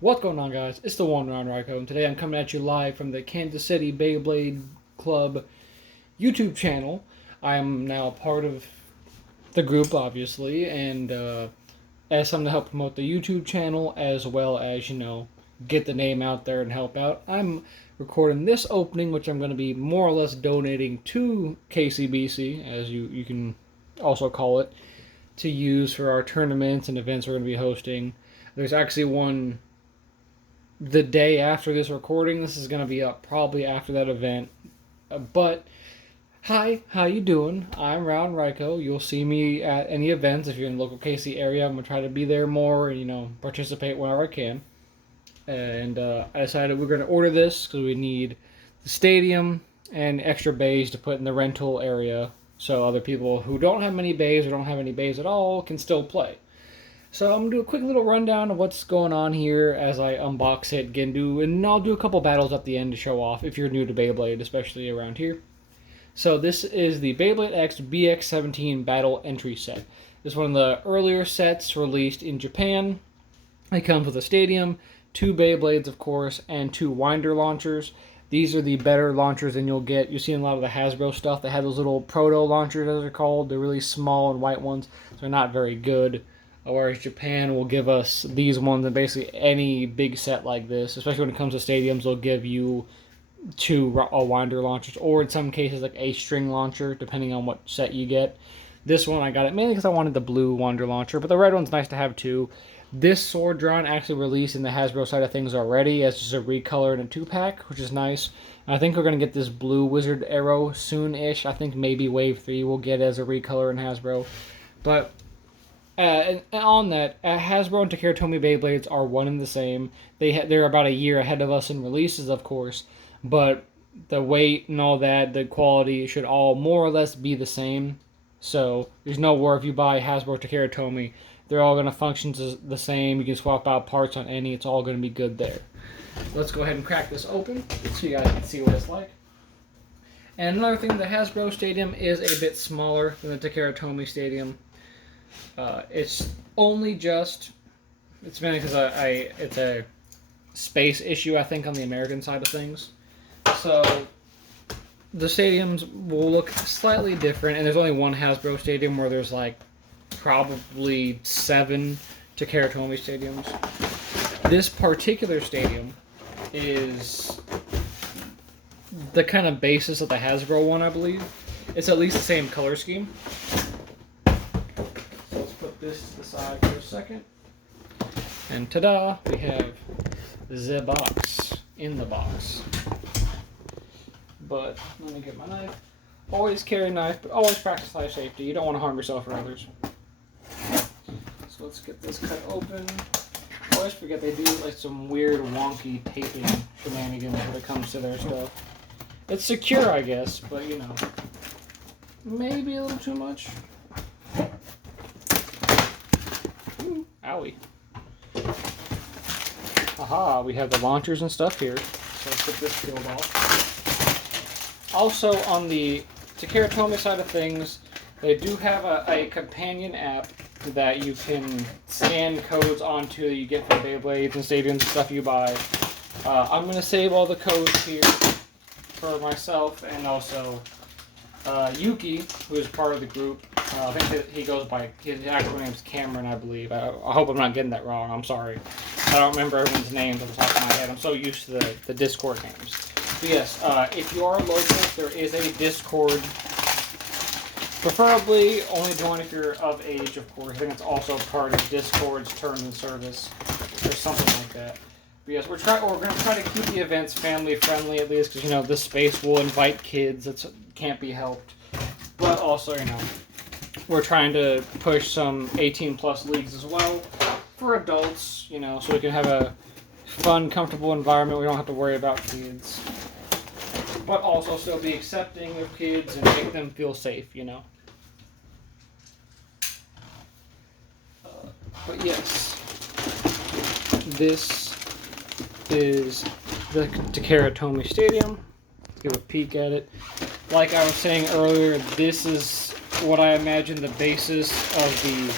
What's going on, guys? It's the one Rallen Riko, and today I'm coming at you live from the Kansas City Beyblade Club YouTube channel. I'm now part of the group, obviously, and as something to help promote the YouTube channel, as well as, get the name out there and help out, I'm recording this opening, which I'm going to be more or less donating to KCBC, as you can also call it, to use for our tournaments and events we're going to be hosting. There's actually one the day after this recording. This is going to be up probably after that event. But hi, how you doing? I'm Rallen Riko. You'll see me at any events if you're in the local KC area. I'm going to try to be there more and participate whenever I can. And I decided we're going to order this because we need the stadium and extra bays to put in the rental area so other people who don't have many bays or don't have any bays at all can still play. So I'm going to do a quick little rundown of what's going on here as I unbox it, and I'll do a couple battles at the end to show off if you're new to Beyblade, especially around here. So this is the Beyblade X BX-17 Battle Entry Set. This is one of the earlier sets released in Japan. It comes with a stadium, 2 Beyblades, of course, and 2 winder launchers. These are the better launchers than you'll get. You've seen a lot of the Hasbro stuff. They have those little proto launchers, as they're called. They're really small and white ones, so they're not very good. Whereas Japan will give us these ones, and basically any big set like this, especially when it comes to stadiums, they'll give you 2 winder launchers, or in some cases like a string launcher, depending on what set you get. This one I got it mainly because I wanted the blue winder launcher, but the red one's nice to have too. This sword drawing actually released in the Hasbro side of things already as just a recolor in a 2-pack, which is nice. And I think we're going to get this blue wizard arrow soon-ish. I think maybe Wave 3 will get as a recolor in Hasbro. But and on that, Hasbro and Takara Tomy Beyblades are one and the same. They're about a year ahead of us in releases, of course, but the weight and all that, the quality should all more or less be the same. So there's no worry if you buy Hasbro or Takara Tomy. They're all going to function the same. You can swap out parts on any. It's all going to be good there. Let's go ahead and crack this open so you guys can see what it's like. And another thing, the Hasbro Stadium is a bit smaller than the Takara Tomy Stadium. It's only just, it's mainly because it's a space issue, I think, on the American side of things. So the stadiums will look slightly different, and there's only one Hasbro stadium where there's like probably 7 Takara Tomy stadiums. This particular stadium is the kind of basis of the Hasbro one, I believe. It's at least the same color scheme. This to the side for a second. And ta-da! We have the box in the box. But let me get my knife. Always carry a knife, but always practice life safety. You don't want to harm yourself or others. So let's get this cut open. I always forget they do like some weird wonky taping shenanigans when it comes to their stuff. It's secure, I guess, but maybe a little too much. Owie. Aha, we have the launchers and stuff here. So let's get this peeled off. Also, on the Takara Tomy side of things, they do have a companion app that you can scan codes onto that you get from Beyblades and stadiums and stuff you buy. I'm going to save all the codes here for myself and also Yuki, who is part of the group. I think that he goes by, his actual name's Cameron, I believe. I hope I'm not getting that wrong. I'm sorry. I don't remember everyone's names off the top of my head. I'm so used to the Discord names. But yes, if you are local, there is a Discord. Preferably only join if you're of age, of course. I think it's also part of Discord's terms and service or something like that. But yes, we're going to try to keep the events family friendly at least because, this space will invite kids. It can't be helped. But also, we're trying to push some 18-plus leagues as well for adults, so we can have a fun, comfortable environment. We don't have to worry about kids. But also still be accepting of kids and make them feel safe, But yes, this is the Takara Tomy Stadium. Let's give a peek at it. Like I was saying earlier, this is what I imagine the basis of the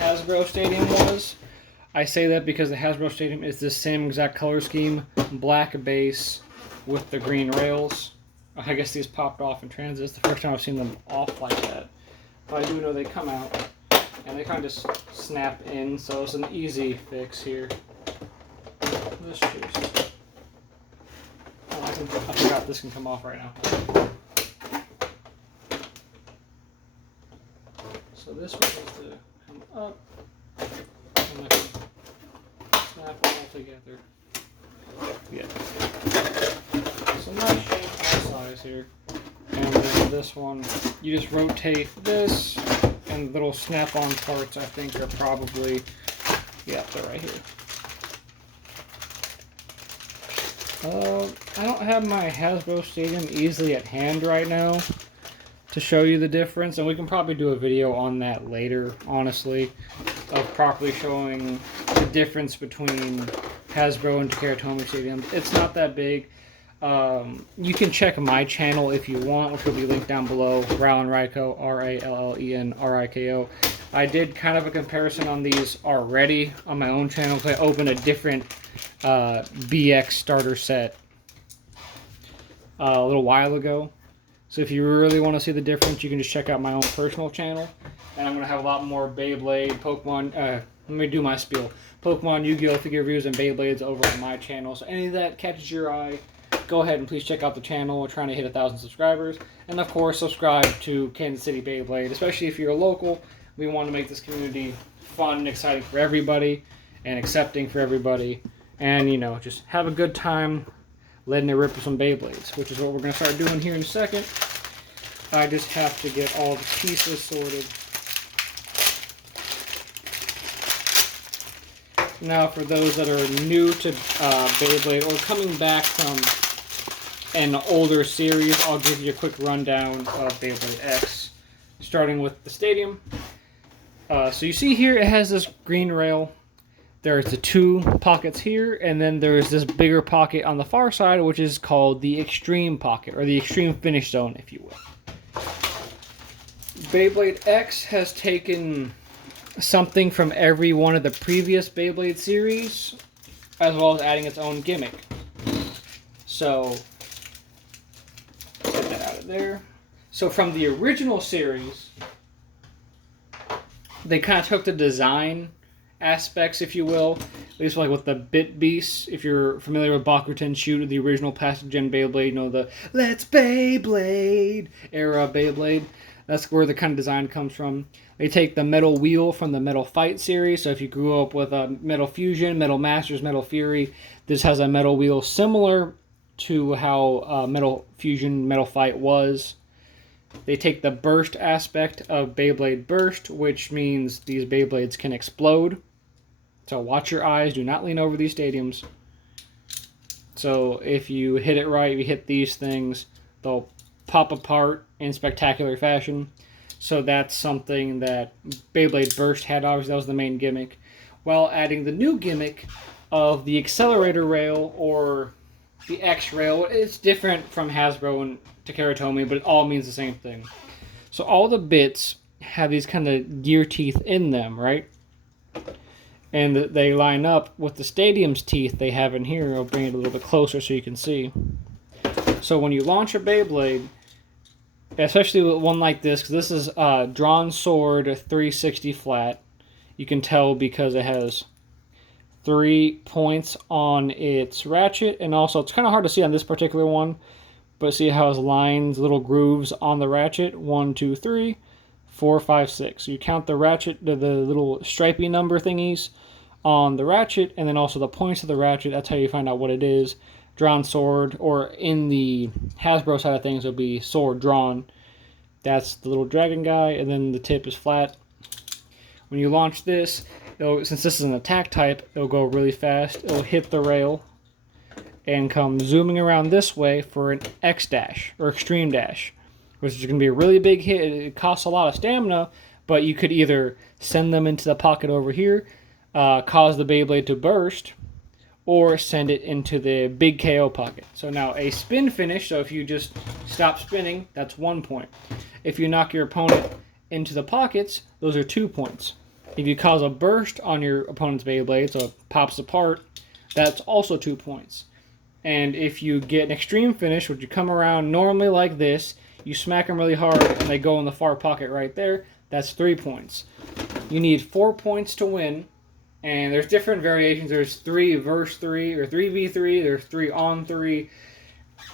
Hasbro Stadium was. I say that because the Hasbro Stadium is the same exact color scheme, black base with the green rails. I guess these popped off in transit. It's the first time I've seen them off like that. But I do know they come out and they kind of just snap in, so it's an easy fix here. Let's just... Oh, I forgot this can come off right now. So this one has to come up and I can snap it all together. Yeah. So nice shape, nice size here. And then this one, you just rotate this, and the little snap-on parts I think are probably, yeah, they're right here. I don't have my Hasbro Stadium easily at hand right now to show you the difference, and we can probably do a video on that later, honestly, of properly showing the difference between Hasbro and Takara Stadium. It's not that big. You can check my channel if you want, which will be linked down below, Rallen Riko, Rallen Riko. I did kind of a comparison on these already on my own channel, because I opened a different BX starter set a little while ago. So if you really want to see the difference, you can just check out my own personal channel. And I'm going to have a lot more Beyblade, Pokemon, let me do my spiel. Pokemon, Yu-Gi-Oh! Figure reviews, and Beyblades over on my channel. So any of that catches your eye, go ahead and please check out the channel. We're trying to hit 1,000 subscribers. And of course, subscribe to Kansas City Beyblade, especially if you're a local. We want to make this community fun and exciting for everybody and accepting for everybody. And, you know, just have a good time letting it rip with some Beyblades, which is what we're going to start doing here in a second. I just have to get all the pieces sorted. Now, for those that are new to Beyblade or coming back from an older series, I'll give you a quick rundown of Beyblade X, starting with the stadium. So you see here it has this green rail. There's the two pockets here, and then there's this bigger pocket on the far side, which is called the Extreme Pocket, or the Extreme Finish Zone, if you will. Beyblade X has taken something from every one of the previous Beyblade series, as well as adding its own gimmick. So, get that out of there. So from the original series, they kind of took the design aspects, if you will, at least like with the Bit Beasts. If you're familiar with Bakuten Shoot, the original plastic gen Beyblade, you know, the Let's Beyblade era Beyblade. That's where the kind of design comes from. They take the Metal Wheel from the Metal Fight series. So if you grew up with Metal Fusion, Metal Masters, Metal Fury, this has a Metal Wheel similar to how Metal Fusion, Metal Fight was. They take the burst aspect of Beyblade Burst, which means these Beyblades can explode. So watch your eyes, do not lean over these stadiums. So if you hit it right, if you hit these things, they'll pop apart in spectacular fashion. So that's something that Beyblade Burst had, obviously that was the main gimmick. While adding the new gimmick of the accelerator rail, or the X rail. It's different from Hasbro and Takara Tomy, but it all means the same thing. So all the bits have these kind of gear teeth in them, right? And they line up with the stadium's teeth they have in here. I'll bring it a little bit closer so you can see. So when you launch a Beyblade, especially with one like this, because this is Drawn Sword 360 flat, you can tell because it has 3 points on its ratchet, and also it's kind of hard to see on this particular one, but see how it has lines, little grooves on the ratchet. 1, 2, 3, 4, 5, 6. So you count the ratchet, the little stripy number thingies on the ratchet, and then also the points of the ratchet. That's how you find out what it is. Drawn sword, or in the Hasbro side of things, it'll be sword drawn. That's the little dragon guy, and then the tip is flat. When you launch this, since this is an attack type, it'll go really fast. It'll hit the rail and come zooming around this way for an X dash, or extreme dash, which is going to be a really big hit. It costs a lot of stamina, but you could either send them into the pocket over here, cause the Beyblade to burst, or send it into the big KO pocket. So now a spin finish, so if you just stop spinning, that's 1 point. If you knock your opponent into the pockets, those are 2 points. If you cause a burst on your opponent's Beyblade, so it pops apart, that's also 2 points. And if you get an extreme finish, which you come around normally like this, you smack them really hard, and they go in the far pocket right there, that's 3 points. You need 4 points to win, and there's different variations. There's 3 versus 3, or 3v3, there's 3 on 3.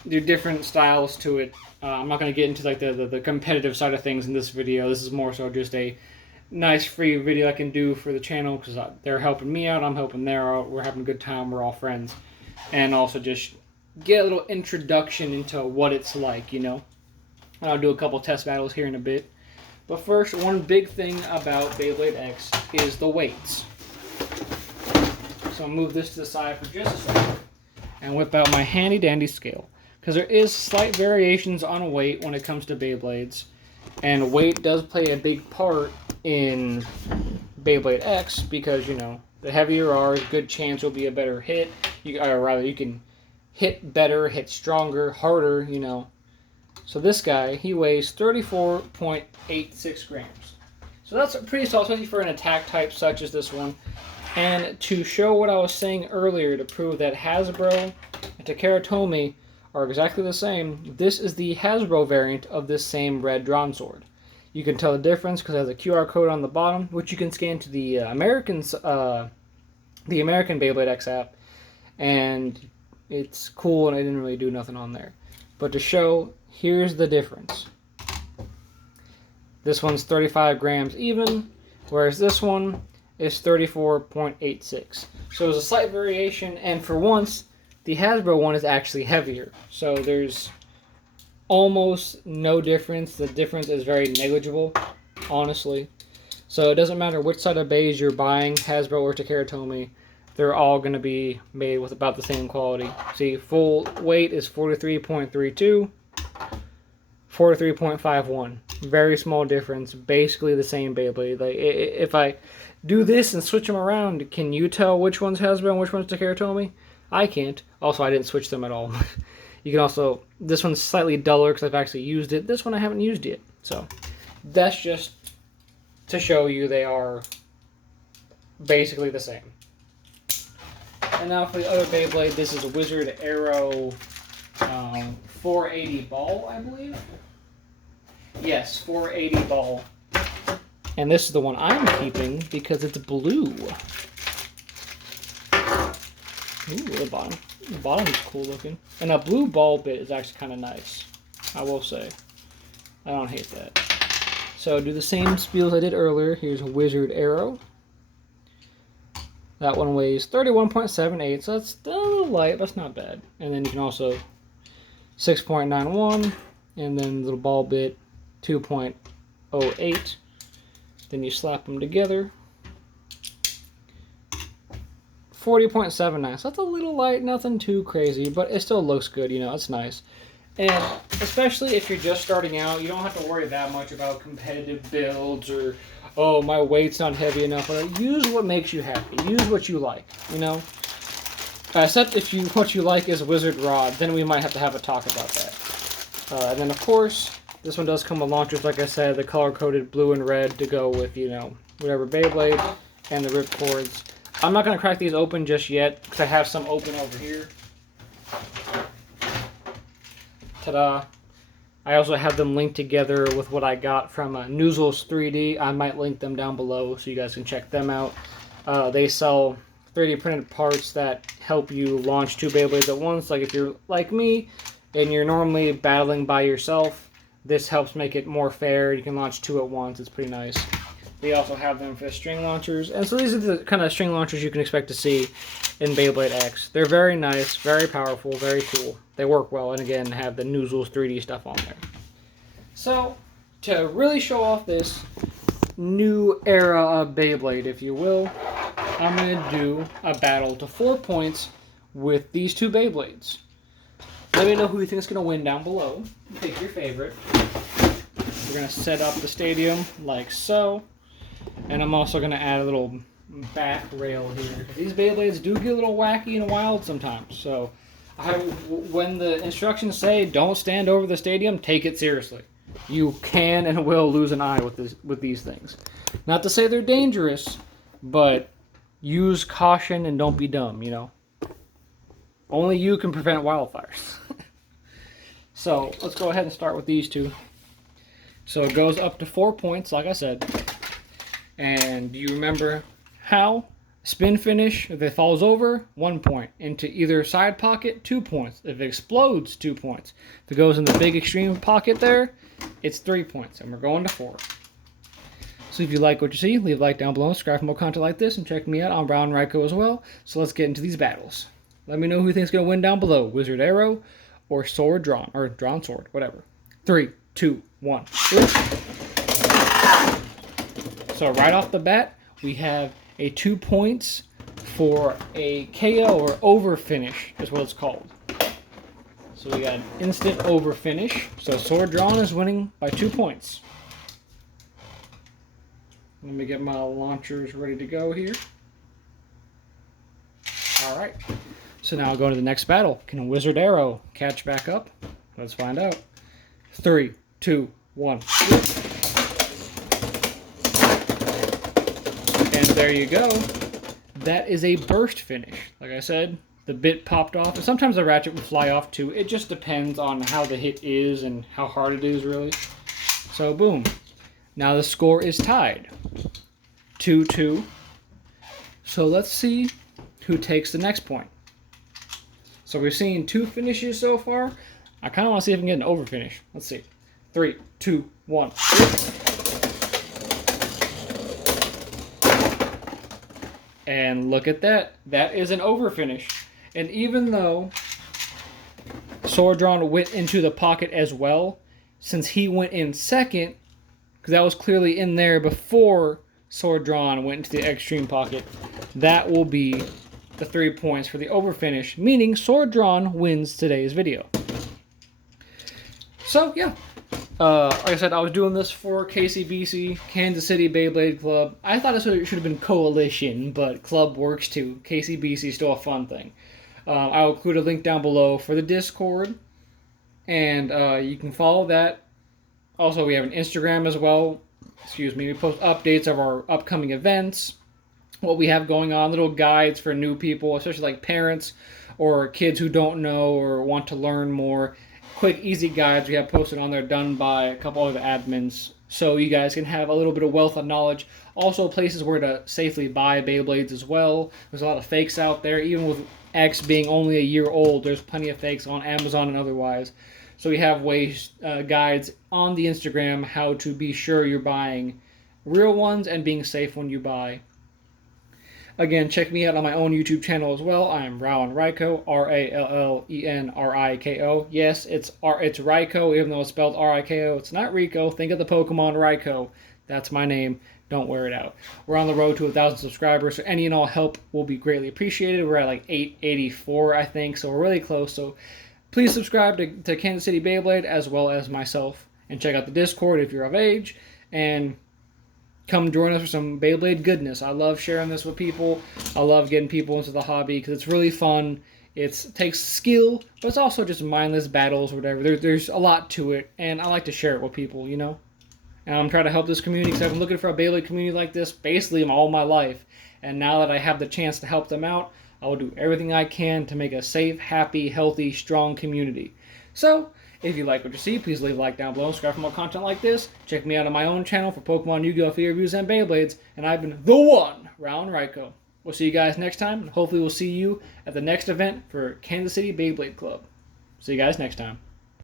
There are different styles to it. I'm not going to get into like the competitive side of things in this video. This is more so just a nice free video I can do for the channel, because they're helping me out, I'm helping them out, we're having a good time, we're all friends. And also just get a little introduction into what it's like, you know. And I'll do a couple test battles here in a bit. But first, one big thing about Beyblade X is the weights. So I'll move this to the side for just a second and whip out my handy dandy scale. Because there is slight variations on weight when it comes to Beyblades. And weight does play a big part in Beyblade X because, you know, the heavier you are, good chance will be a better hit. Or rather, you can hit better, hit stronger, harder, you know. So this guy, he weighs 34.86 grams. So that's pretty solid, especially for an attack type such as this one. And to show what I was saying earlier, to prove that Hasbro and Takara Tomy are exactly the same, this is the Hasbro variant of this same red drawn sword. You can tell the difference because it has a QR code on the bottom, which you can scan to the American Beyblade X app, and it's cool, and I didn't really do nothing on there. But to show, here's the difference. This one's 35 grams even, whereas this one is 34.86. So there's a slight variation, and for once, the Hasbro one is actually heavier. So there's almost no difference. The difference is very negligible, honestly. So it doesn't matter which side of bays you're buying, Hasbro or Takara Tomy, they're all going to be made with about the same quality. See, full weight is 43.32, 43.51. Very small difference, basically the same Beyblade. Like, if I do this and switch them around, can you tell which one's Hasbro and which one's Takara Tomy? I can't. Also, I didn't switch them at all. You can also, this one's slightly duller because I've actually used it. This one I haven't used yet. So that's just to show you they are basically the same. And now for the other Beyblade, this is a Wizard Arrow 480 ball, I believe. Yes, 480 ball. And this is the one I'm keeping because it's blue. Ooh, the bottom. The bottom is cool looking. And a blue ball bit is actually kind of nice, I will say. I don't hate that. So do the same spiels I did earlier. Here's a Wizard Arrow. That one weighs 31.78, so that's a little light, but that's not bad. And then you can also 6.91, and then little ball bit 2.08. Then you slap them together. 40.79, so that's a little light, nothing too crazy, but it still looks good, you know, it's nice. And especially if you're just starting out, you don't have to worry that much about competitive builds or, oh, my weight's not heavy enough. Use what makes you happy. Use what you like, you know? Except if what you like is Wizard Rod, then we might have to have a talk about that. And then, of course, this one does come with launchers, like I said, the color-coded blue and red to go with, you know, whatever Beyblade, and the rip cords. I'm not going to crack these open just yet, because I have some open over here. Ta-da. I also have them linked together with what I got from Noozles 3D. I might link them down below so you guys can check them out. They sell 3D printed parts that help you launch 2 Beyblades at once. Like if you're like me and you're normally battling by yourself, this helps make it more fair. You can launch 2 at once. It's pretty nice. They also have them for string launchers. And so these are the kind of string launchers you can expect to see in Beyblade X. They're very nice, very powerful, very cool. They work well, and again, have the Noozles 3D stuff on there. So, to really show off this new era of Beyblade, if you will, I'm going to do a battle to 4 points with these 2 Beyblades. Let me know who you think is going to win down below. Pick your favorite. We're going to set up the stadium like so. And I'm also going to add a little back rail here. These Beyblades do get a little wacky and wild sometimes. So, when the instructions say don't stand over the stadium, take it seriously. You can and will lose an eye with these things. Not to say they're dangerous, but use caution and don't be dumb, you know. Only you can prevent wildfires. So let's go ahead and start with these two. So it goes up to 4 points, like I said. And do you remember how? Spin finish, if it falls over, 1 point. Into either side pocket, 2 points. If it explodes, 2 points. If it goes in the big extreme pocket there, it's 3 points. And we're going to 4. So if you like what you see, leave a like down below, subscribe for more content like this, and check me out on Rallen Riko as well. So let's get into these battles. Let me know who you think is going to win down below. Wizard Arrow or Sword Drawn, or Drawn Sword, whatever. 3, 2, 1. So right off the bat, we have a 2 points for a KO or over finish is what it's called. So we got an instant over finish. So Sword Drawn is winning by 2 points. Let me get my launchers ready to go here. Alright. So now I'll go to the next battle. Can Wizard Arrow catch back up? Let's find out. 3, 2, 1. And there you go. That is a burst finish. Like I said, the bit popped off. And sometimes the ratchet will fly off too. It just depends on how the hit is and how hard it is, really. So, boom. Now the score is tied. 2-2. So let's see who takes the next point. So we're seeing 2 finishes so far. I kind of want to see if I can get an over finish. Let's see. 3, 2, 1. And look at that. That is an over finish. And even though Sword Drawn went into the pocket as well, since he went in second, because that was clearly in there before Sword Drawn went into the extreme pocket, that will be the 3 points for the over finish, meaning Sword Drawn wins today's video. So, yeah. Like I said, I was doing this for KCBC, Kansas City Beyblade Club. I thought it should have been Coalition, but Club works too. KCBC is still a fun thing. I'll include a link down below for the Discord, and you can follow that. Also, we have an Instagram as well. Excuse me. We post updates of our upcoming events, what we have going on, little guides for new people, especially like parents or kids who don't know or want to learn more. Quick, easy guides we have posted on there, done by a couple other admins, so you guys can have a little bit of wealth of knowledge. Also, places where to safely buy Beyblades as well. There's a lot of fakes out there. Even with X being only a year old, there's plenty of fakes on Amazon and otherwise. So we have ways, guides on the Instagram how to be sure you're buying real ones and being safe when you buy. Again, check me out on my own YouTube channel as well. I am Rallen Riko, R-A-L-L-E-N-R-I-K-O. Yes, it's Riko, even though it's spelled R-I-K-O. It's not Rico. Think of the Pokemon Riko. That's my name. Don't wear it out. We're on the road to 1,000 subscribers, so any and all help will be greatly appreciated. We're at like 884, I think, so we're really close. So please subscribe to Kansas City Beyblade as well as myself. And check out the Discord if you're of age. And come join us for some Beyblade goodness. I love sharing this with people. I love getting people into the hobby because it's really fun. It takes skill, but it's also just mindless battles or whatever. There's a lot to it, and I like to share it with people, you know? And I'm trying to help this community because I've been looking for a Beyblade community like this basically all my life. And now that I have the chance to help them out, I will do everything I can to make a safe, happy, healthy, strong community. So, if you like what you see, please leave a like down below, subscribe for more content like this. Check me out on my own channel for Pokemon, Yu-Gi-Oh! Figure reviews, and Beyblades. And I've been the one, Rallen Riko. We'll see you guys next time, and hopefully we'll see you at the next event for Kansas City Beyblade Club. See you guys next time.